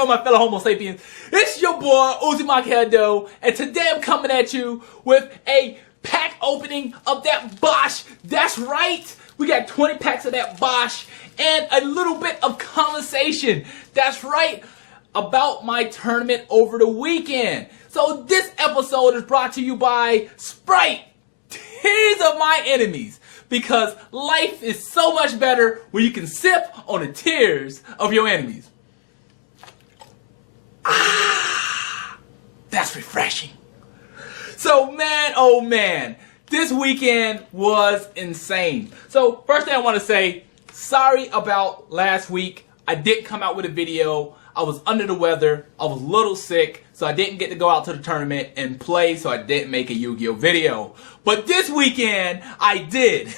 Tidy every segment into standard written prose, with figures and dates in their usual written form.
on, my fellow Homo sapiens? It's your boy, Hadou, and today I'm coming at you with a pack opening of that Bosch. That's right, we got 20 packs of that Bosch and a little bit of conversation. That's right, about my tournament over the weekend. So this episode is brought to you by Sprite, tears of my enemies. Because life is so much better when you can sip on the tears of your enemies. Ah, that's refreshing. So man, oh man, this weekend was insane. So first thing I want to say, sorry about last week. I didn't come out with a video. I was under the weather. I was a little sick, so I didn't get to go out to the tournament and play, so I didn't make a Yu-Gi-Oh video. But this weekend, I did.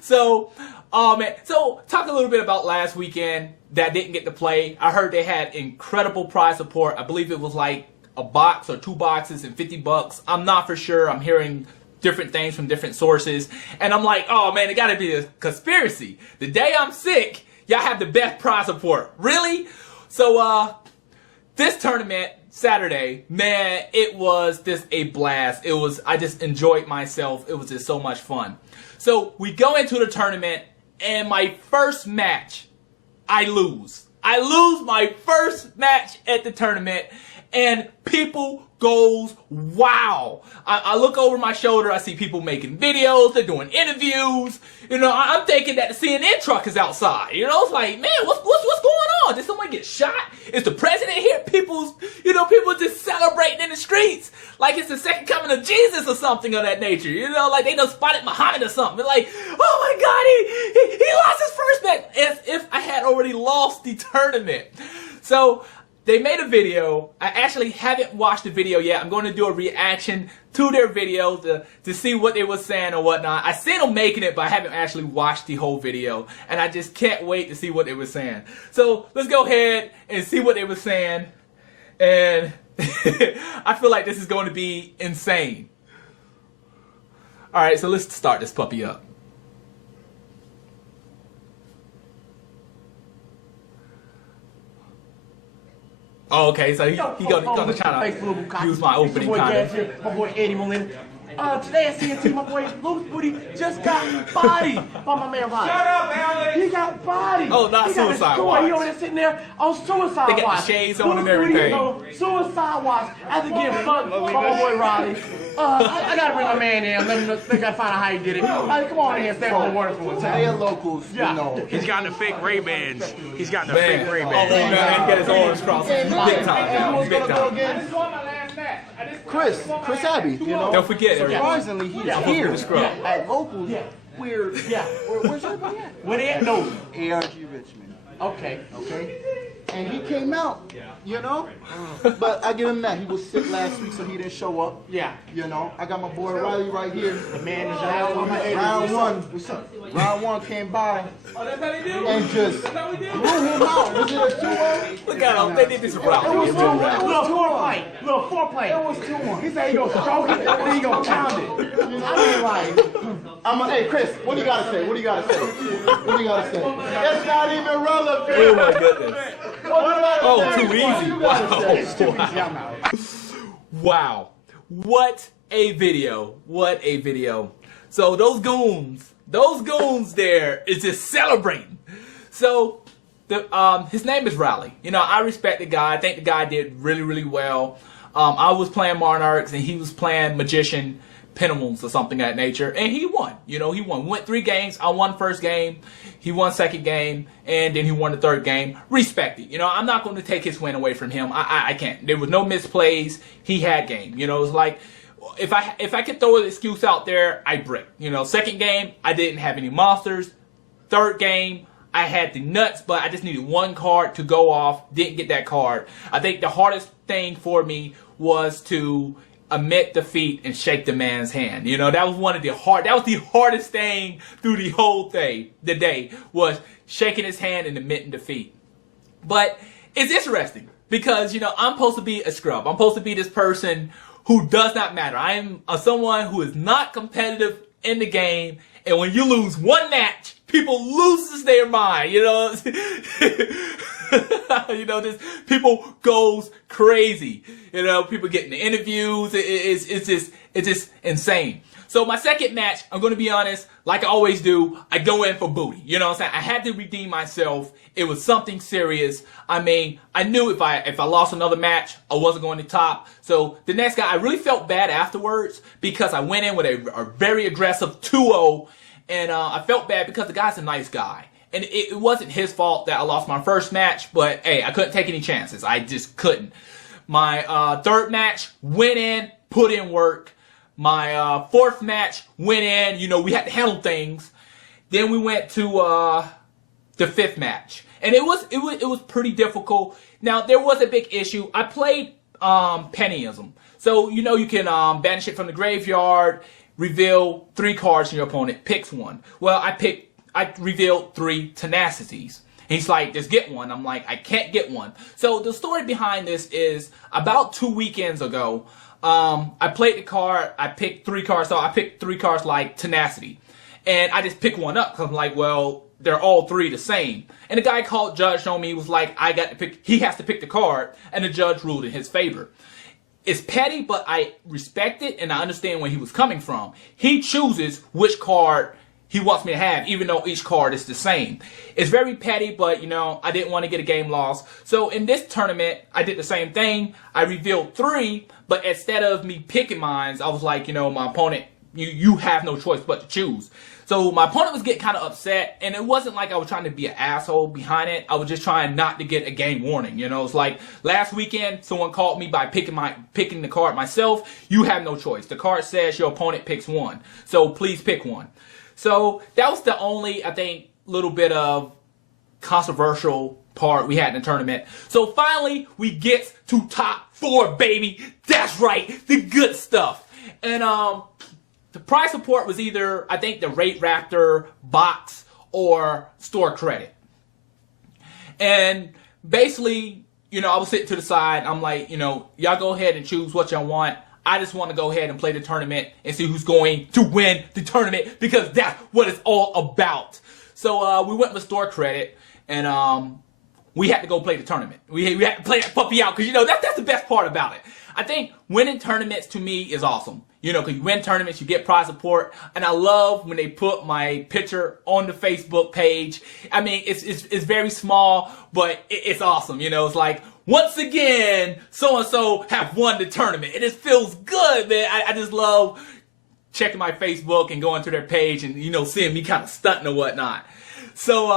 So talk a little bit about last weekend that I didn't get to play. I heard they had incredible prize support. I believe it was like a box or 2 boxes and 50 bucks. I'm not for sure. I'm hearing different things from different sources. And I'm like, oh man, it gotta be a conspiracy. The day I'm sick, y'all have the best prize support. Really? So, this tournament, Saturday, man, it was just a blast. I just enjoyed myself. It was just so much fun. So, we go into the tournament, and my first match, I lose. I lose my first match at the tournament, and people goes, wow. I look over my shoulder, I see people making videos, they're doing interviews. You know, I'm thinking that the CNN truck is outside. You know, it's like, man, what's going on? Did someone get shot? Is the president here? People just celebrating in the streets like it's the second coming of Jesus or something of that nature. You know, like they done spotted Muhammad or something. They're like, oh my God, he lost his first match, as if I had already lost the tournament. So they made a video. I actually haven't watched the video yet. I'm going to do a reaction to their video to see what they were saying or whatnot. I seen them making it, but I haven't actually watched the whole video. And I just can't wait to see what they were saying. So let's go ahead and see what they were saying. And I feel like this is going to be insane. Alright, so let's start this puppy up. Oh, okay, so he gonna try to use my opening kind of. My boy Eddie Molina. Today at CNC, my boy Louis Booty just got bodied by my man Ryan. Shut up, Alex! He got bodied. Oh, not suicide watch. He over there sitting there on suicide watch. They got the shades on and everything. Suicide watch after getting fucked by my boy Riley. I gotta bring my man in. Let me find out how he did it. Come on in, stand on the water for a time. They locals, you know. He's got the fake Ray-Bans. He's got the Man. fake Ray-Bans. Oh, man, he got his arms crossed. Big time. Big time. Chris Abbey, you know. Don't forget, surprisingly, he's here at locals. Where's everybody at? Where they at? No. ARG Richmond. Okay. And he came out, you know. But I give him that. He was sick last week, so he didn't show up. Yeah. You know. I got my boy Riley right here. The man is Round one came by and just blew him out. Was it a 2-0? Look at him. They did this round. It was 2-1. Little foreplay. It was 2-1. He said he gonna stroke it, then he gonna pound it. I mean, hey Chris, what do you gotta say? What do you gotta say? That's not even relevant. Oh my goodness. Oh, too easy. Wow. What a video. What a video. So those goons there is just celebrating. So his name is Riley. You know, I respect the guy. I think the guy did really, really well. I was playing Monarchs and he was playing Magician Penimals or something of that nature, and he won. You know, he won. We went 3 games. I won first game. He won second game, and then he won the third game. Respect it. You know, I'm not going to take his win away from him. I can't. There was no misplays. He had game. You know, it's like if I could throw an excuse out there, I brick. You know, second game I didn't have any monsters. Third game I had the nuts, but I just needed 1 card to go off. Didn't get that card. I think the hardest thing for me was to admit defeat and shake the man's hand. You know, that was the hardest thing through the whole day, was shaking his hand and admitting defeat. But it's interesting because, you know, I'm supposed to be a scrub. I'm supposed to be this person who does not matter. I am someone who is not competitive in the game, and when you lose one match, people loses their mind, you know. You know, this people goes crazy. You know, people getting the interviews. It's just insane. So my second match, I'm going to be honest, like I always do, I go in for booty. You know what I'm saying? I had to redeem myself. It was something serious. I mean, I knew if I lost another match, I wasn't going to top. So the next guy, I really felt bad afterwards because I went in with a very aggressive 2-0. And I felt bad because the guy's a nice guy. And it wasn't his fault that I lost my first match, but hey, I couldn't take any chances. I just couldn't. My third match, went in, put in work. My fourth match, went in, you know, we had to handle things. Then we went to the fifth match. And it was pretty difficult. Now, there was a big issue. I played Pennyism. So, you know, you can banish it from the graveyard, reveal 3 cards and your opponent picks one. Well, I revealed 3 Tenacities. He's like, just get one. I'm like, I can't get one. So the story behind this is about 2 weekends ago, I played the card, I picked 3 cards, so I picked 3 cards like Tenacity. And I just picked one up because I'm like, well, they're all 3 the same. And the guy called judge on me, was like, I got to pick, he has to pick the card, and the judge ruled in his favor. It's petty, but I respect it, and I understand where he was coming from. He chooses which card he wants me to have, even though each card is the same. It's very petty, but, you know, I didn't want to get a game loss. So in this tournament, I did the same thing. I revealed 3, but instead of me picking mine, I was like, you know, my opponent, you have no choice but to choose. So my opponent was getting kind of upset, and it wasn't like I was trying to be an asshole behind it. I was just trying not to get a game warning. You know, it's like last weekend, someone called me by picking the card myself. You have no choice. The card says your opponent picks one, so please pick one. So that was the only, I think, little bit of controversial part we had in the tournament. So finally, we get to top 4, baby. That's right, the good stuff. And the prize support was either, I think, the Rate Raptor box or store credit. And basically, you know, I was sitting to the side. I'm like, you know, y'all go ahead and choose what y'all want. I just want to go ahead and play the tournament and see who's going to win the tournament because that's what it's all about. So we went with store credit, and we had to go play the tournament. We had to play that puppy out because, you know, that's the best part about it. I think winning tournaments to me is awesome. You know, because you win tournaments, you get prize support. And I love when they put my picture on the Facebook page. I mean, it's very small, but it's awesome. You know, it's like, once again, so-and-so have won the tournament. It just feels good, man. I just love checking my Facebook and going to their page and, you know, seeing me kind of stunting or whatnot. So,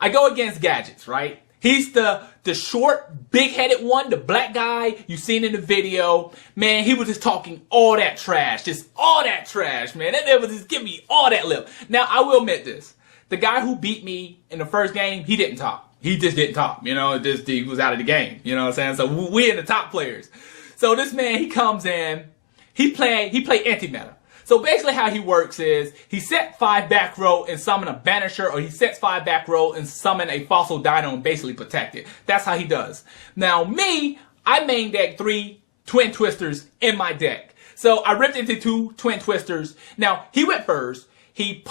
I go against Gadgets, right? He's the short, big-headed one, the black guy you seen in the video. Man, he was just talking all that trash. Just all that trash, man. That man was just giving me all that lip. Now, I will admit this. The guy who beat me in the first game, he didn't talk. He just didn't talk. You know, he was out of the game. You know what I'm saying? So we're in the top players. So this man, he comes in. He play anti-meta. So basically how he works is he set 5 back row and summon a Banisher, or he sets 5 back row and summon a Fossil Dino and basically protect it. That's how he does. Now me, I main deck 3 Twin Twisters in my deck. So I ripped into 2 Twin Twisters. Now he went first. He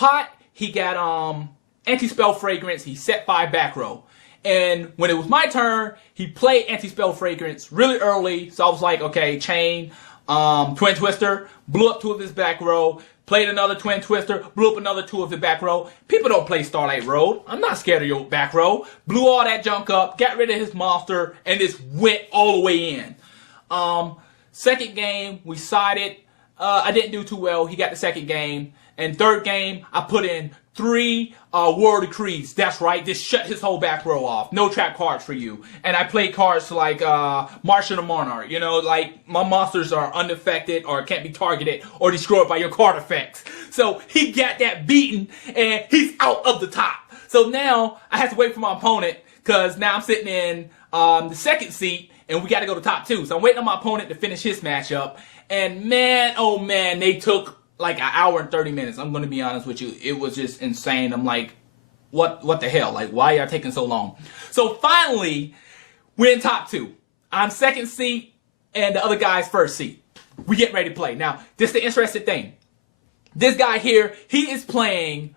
got Anti-Spell Fragrance. He set 5 back row. And when it was my turn, he played Anti-Spell Fragrance really early. So I was like, okay, chain, Twin Twister, blew up 2 of his back row, played another Twin Twister, blew up another 2 of the back row. People don't play Starlight Road. I'm not scared of your back row. Blew all that junk up, got rid of his monster, and just went all the way in. Second game, we sided. I didn't do too well. He got the second game. And third game, I put in 3 War Decrees. That's right, just shut his whole back row off. No trap cards for you. And I played cards like March of the Monarch. You know, like my monsters are unaffected or can't be targeted or destroyed by your card effects. So he got that beaten and he's out of the top. So now I have to wait for my opponent because now I'm sitting in the second seat and we got to go to top 2. So I'm waiting on my opponent to finish his matchup. And man, oh man, they took like an hour and 30 minutes. I'm going to be honest with you. It was just insane. I'm like, what the hell? Like, why are y'all taking so long? So finally, we're in top 2. I'm second seat and the other guy's first seat. We get ready to play. Now, this is the interesting thing. This guy here, he is playing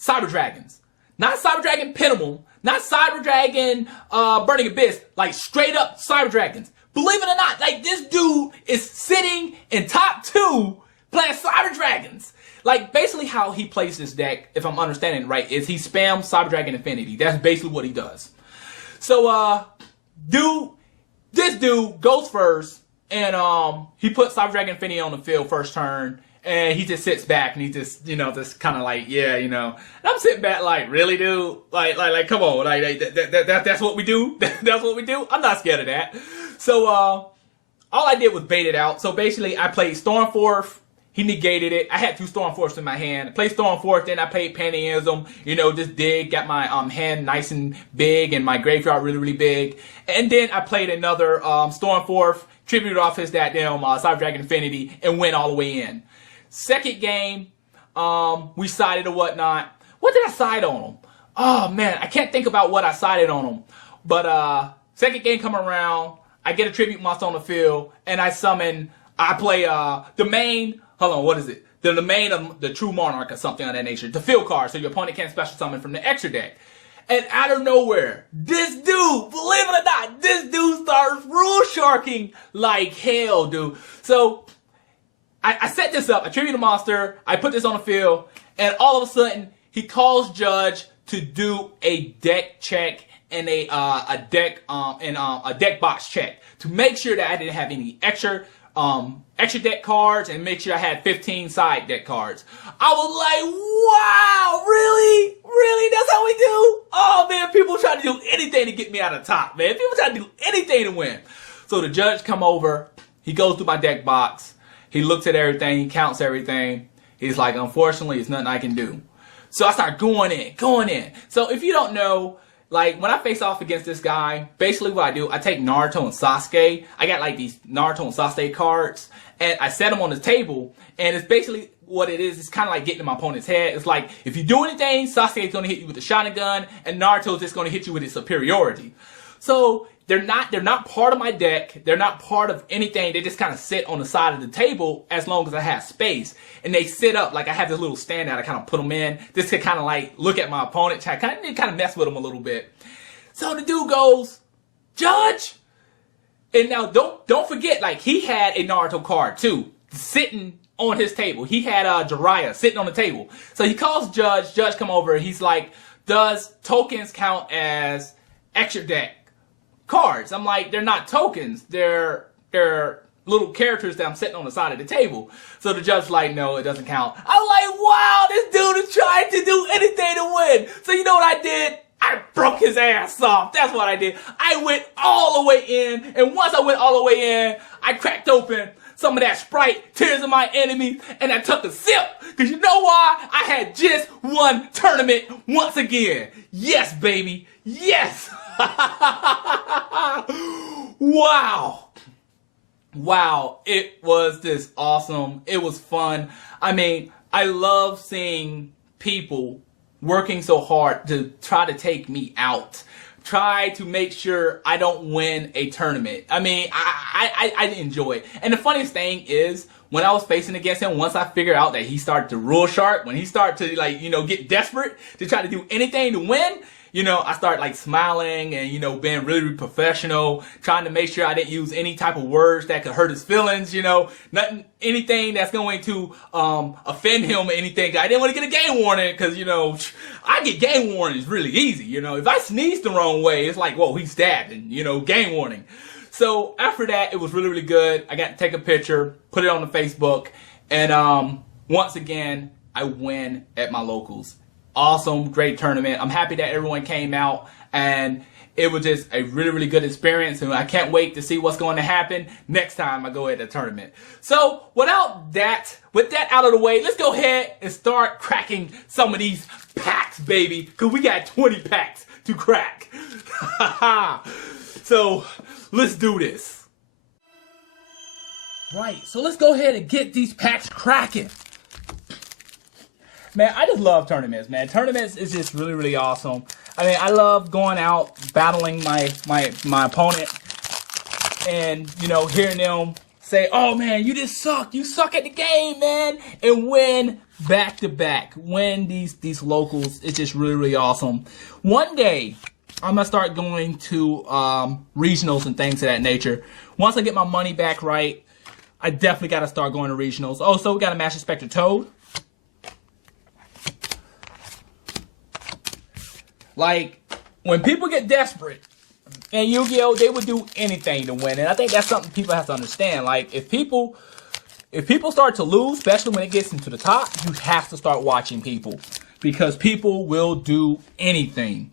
Cyber Dragons. Not Cyber Dragon Pentacle, Not Cyber Dragon, Burning Abyss, like straight up Cyber Dragons. Believe it or not, like this dude is sitting in top 2 playing Cyber Dragons. Like basically how he plays this deck, if I'm understanding it right, is he spams Cyber Dragon Infinity. That's basically what he does. So, this dude goes first, and he puts Cyber Dragon Infinity on the field first turn, and he just sits back and he just, just kind of like, yeah, And I'm sitting back like, really, dude? Like, come on, that's what we do. That's what we do. I'm not scared of that. So, all I did was bait it out. So basically, I played Stormforth. He negated it. I had 2 Stormforths in my hand. I played Stormforth, then I played Pantheism. Just dig, got my hand nice and big and my graveyard really, really big. And then I played another Stormforth, tributed off his goddamn Cyber Dragon Infinity, and went all the way in. Second game, we sided or whatnot. What did I side on him? Oh, man, I can't think about what I sided on him. But second game come around, I get a tribute monster on the field, and I play the main... Hold on, what is it? The domain of the True Monarch or something of that nature. The field card, so your opponent can't special summon from the extra deck. And out of nowhere, this dude, believe it or not, this dude starts rule sharking like hell, dude. So, I set this up, I tribute a monster, I put this on the field, and all of a sudden, he calls Judge to do a deck check and a deck box check to make sure that I didn't have any extra deck cards and make sure I had 15 side deck cards. I was like, wow, really? Really? That's how we do? Oh, man, people try to do anything to get me out of top, man. People try to do anything to win. So the judge come over. He goes through my deck box. He looks at everything. He counts everything. He's like, unfortunately, it's nothing I can do. So I start going in. So if you don't know, like, when I face off against this guy, basically what I do, I take Naruto and Sasuke. I got, like, these Naruto and Sasuke cards, and I set them on the table, and it's basically what it is. It's kind of like getting in my opponent's head. It's like, if you do anything, Sasuke's going to hit you with the Sharingan, and Naruto's just going to hit you with his superiority. So, they're not part of my deck. They're not part of anything. They just kind of sit on the side of the table as long as I have space. And they sit up, like I have this little stand out. I kind of put them in just to kind of like look at my opponent, kind of mess with them a little bit. So the dude goes, Judge. And now don't forget, like he had a Naruto card too, sitting on his table. He had Jiraiya sitting on the table. So he calls Judge. Judge come over. He's like, does tokens count as extra deck cards? I'm like, they're not tokens. They're little characters that I'm setting on the side of the table. So the judge's like, no, it doesn't count. I'm like, wow, this dude is trying to do anything to win. So you know what I did? I broke his ass off. That's what I did. I went all the way in. And once I went all the way in, I cracked open some of that Sprite, Tears of My Enemy, and I took a sip. Because you know why? I had just won tournament once again. Yes, baby. Yes. Wow, it was just awesome. It was fun. I mean, I love seeing people working so hard to try to take me out. Try to make sure I don't win a tournament. I mean, I enjoy it. And the funniest thing is, when I was facing against him, once I figured out that he started to rule sharp, when he started to, like, get desperate to try to do anything to win, I started like smiling and, being really, really professional, trying to make sure I didn't use any type of words that could hurt his feelings, anything that's going to offend him or anything. I didn't want to get a game warning because, I get game warnings really easy. If I sneeze the wrong way, it's like, whoa, he's stabbed and, game warning. So after that, it was really, really good. I got to take a picture, put it on the Facebook, and once again, I win at my locals. Awesome, great tournament. I'm happy that everyone came out, and it was just a really, really good experience, and I can't wait to see what's going to happen next time I go at the tournament. So, with that out of the way, let's go ahead and start cracking some of these packs, baby, because we got 20 packs to crack. So, let's do this. Right, so let's go ahead and get these packs cracking. Man, I just love tournaments, man. Tournaments is just really, really awesome. I mean, I love going out, battling my opponent, and, hearing them say, oh, man, you just suck. You suck at the game, man. And win back-to-back. Win these locals. It's just really, really awesome. One day, I'm gonna start going to regionals and things of that nature. Once I get my money back right, I definitely got to start going to regionals. Oh, so we got a Master Spectre Toad. Like, when people get desperate in Yu-Gi-Oh, they would do anything to win. And I think that's something people have to understand. Like, if people start to lose, especially when it gets into the top, you have to start watching people. Because people will do anything.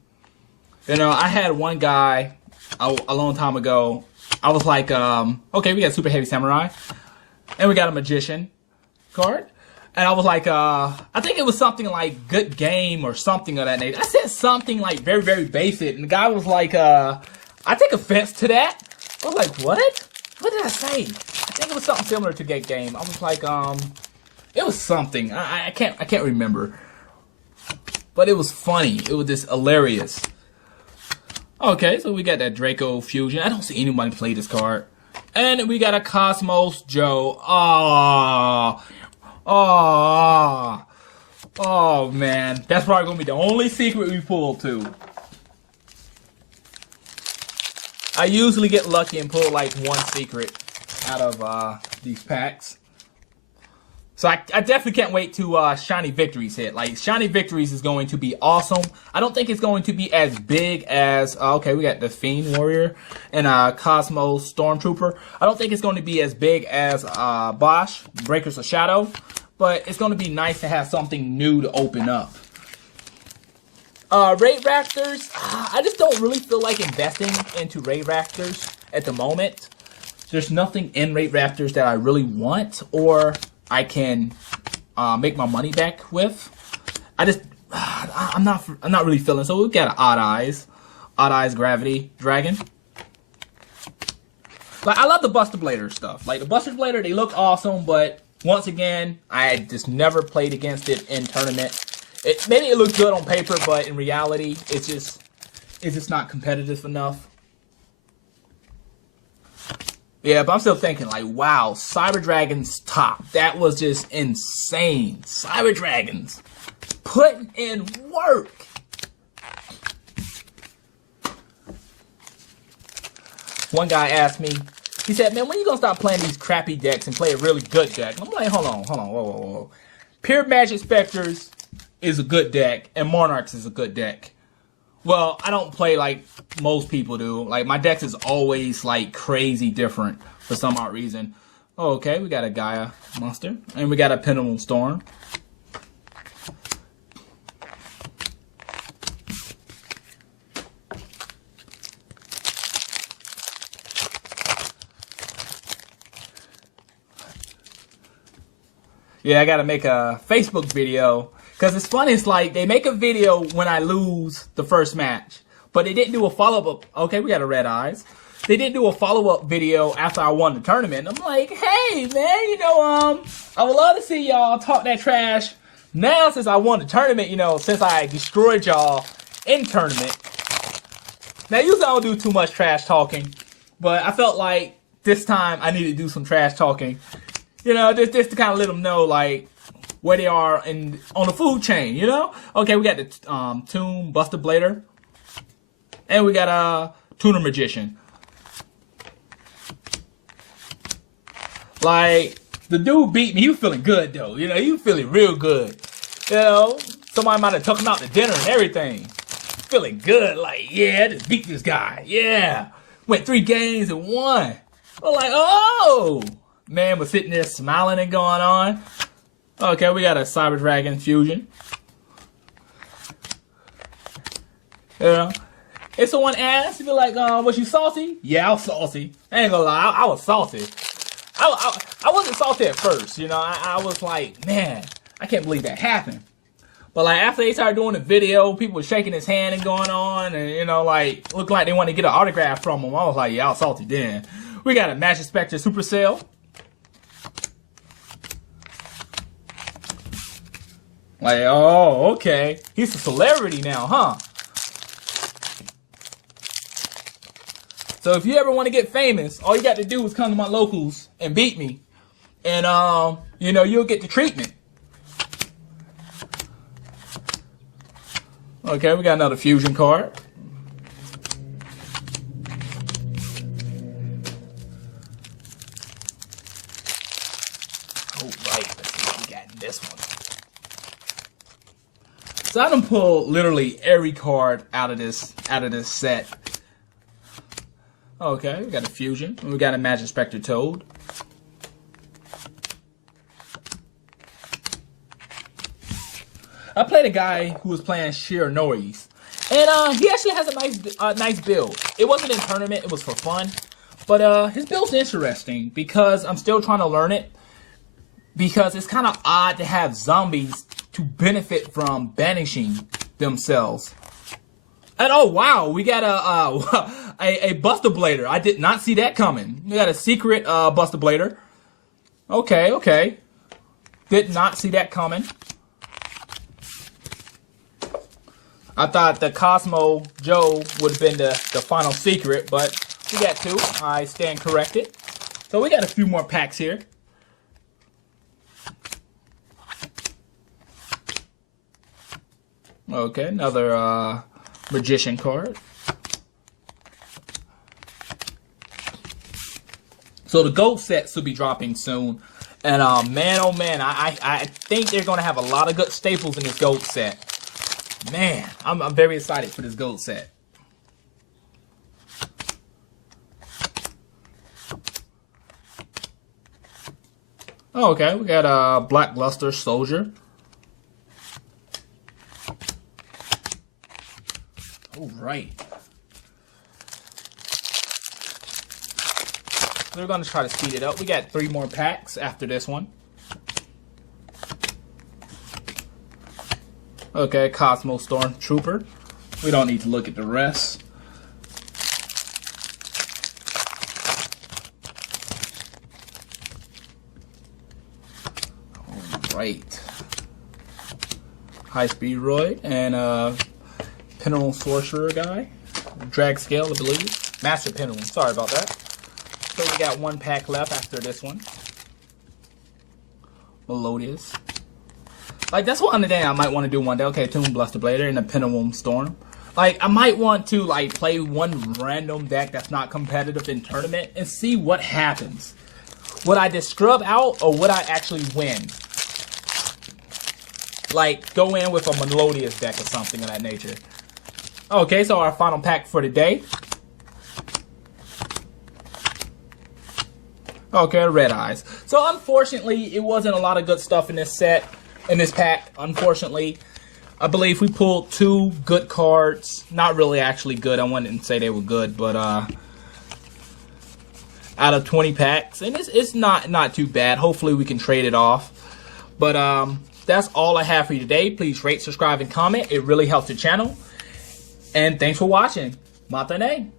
You know, I had one guy a long time ago. I was like, okay, we got Super Heavy Samurai. And we got a Magician card. And I was like, I think it was something like Good Game or something of that nature. I said something like very, very basic. And the guy was like, I take offense to that. I was like, what? What did I say? I think it was something similar to Good Game. I was like, it was something. I can't remember. But it was funny. It was just hilarious. Okay, so we got that Draco Fusion. I don't see anybody play this card. And we got a Cosmos Joe. Oh, man. That's probably going to be the only secret we pull, too. I usually get lucky and pull, like, one secret out of these packs. So I definitely can't wait to Shiny Victories hit. Like, Shiny Victories is going to be awesome. I don't think it's going to be as big as... okay, we got the Fiend Warrior and Cosmos Stormtrooper. I don't think it's going to be as big as Bosch, Breakers of Shadow. But it's going to be nice to have something new to open up. Raid Raptors. I just don't really feel like investing into Raid Raptors at the moment. There's nothing in Raid Raptors that I really want or I can make my money back with. I'm not really feeling. So we got an Odd Eyes Gravity Dragon. Like, I love the Buster Blader stuff. Like, the Buster Blader, they look awesome, but once again, I just never played against it in tournament. Maybe it looks good on paper, but in reality, it's just not competitive enough. Yeah, but I'm still thinking, like, wow, Cyber Dragon's top. That was just insane. Cyber Dragons putting in work. One guy asked me, he said, man, when are you going to stop playing these crappy decks and play a really good deck? I'm like, hold on, whoa. Pure Magic Specters is a good deck, and Monarchs is a good deck. Well, I don't play like most people do. Like, my decks is always, like, crazy different for some odd reason. Oh, okay, we got a Gaia Monster, and we got a Pendulum Storm. Yeah, I gotta make a Facebook video. Because it's funny, it's like, they make a video when I lose the first match. But they didn't do a follow-up. Okay, we got a Red Eyes. They didn't do a follow-up video after I won the tournament. I'm like, hey, man, you know, I would love to see y'all talk that trash. Now, since I won the tournament, you know, since I destroyed y'all in tournament. Now, usually I don't do too much trash talking. But I felt like this time I needed to do some trash talking. You know, just to kind of let them know, like, where they are on the food chain, you know? Okay, we got the Tomb Buster Blader. And we got a Tuner Magician. Like, the dude beat me. He was feeling good, though. You know, he was feeling real good. You know, somebody might have took him out to dinner and everything. Feeling good. Like, yeah, I just beat this guy. Yeah. Went 3 games and won. I'm like, oh! Man was sitting there smiling and going on. Okay, we got a Cyber Dragon Fusion. You know, if someone asks, you be like, was you salty? Yeah, I was salty. I ain't gonna lie, I was salty. I wasn't salty at first, you know. I was like, man, I can't believe that happened. But like after they started doing the video, people were shaking his hand and going on, and you know, like looked like they wanted to get an autograph from him. I was like, yeah, I was salty then. We got a Magic Spectre Supercell. Like, oh, okay. He's a celebrity now, huh? So if you ever want to get famous, all you got to do is come to my locals and beat me. And, you know, you'll get the treatment. Okay, we got another fusion card. So I done pulled literally every card out of this set. Okay, we got a Fusion. We got a Magic Spectre Toad. I played a guy who was playing Sheer Noise. And he actually has a nice build. It wasn't in tournament, it was for fun. But his build's interesting because I'm still trying to learn it. Because it's kind of odd to have zombies to benefit from banishing themselves. And oh wow, we got a Buster Blader. I did not see that coming. We got a secret Buster Blader. Okay. Did not see that coming. I thought the Cosmo Joe would have been the final secret, but we got two. I stand corrected. So we got a few more packs here. Okay, another Magician card. So the gold sets will be dropping soon. And man, oh man, I think they're going to have a lot of good staples in this gold set. Man, I'm very excited for this gold set. Oh, okay, we got a Blackluster Soldier. All right. We're going to try to speed it up. We got 3 more packs after this one. Okay, Cosmo Stormtrooper. We don't need to look at the rest. Alright. High Speed Roy and Pendulum Sorcerer guy. Drag Scale, I believe. Master Pendulum, sorry about that. So we got 1 pack left after this one. Melodious. Like, that's one thing I might want to do one day. Okay, Tomb Buster Blader and a Pendulum Storm. Like, I might want to, like, play one random deck that's not competitive in tournament and see what happens. Would I just scrub out or would I actually win? Like, go in with a Melodious deck or something of that nature. Okay, so our final pack for today. Okay, Red Eyes. So, unfortunately, it wasn't a lot of good stuff in this set. In this pack, unfortunately, I believe we pulled 2 good cards. Not really actually good. I wouldn't say they were good, but out of 20 packs, and it's not too bad. Hopefully, we can trade it off. But that's all I have for you today. Please rate, subscribe, and comment. It really helps the channel. And thanks for watching. Matane.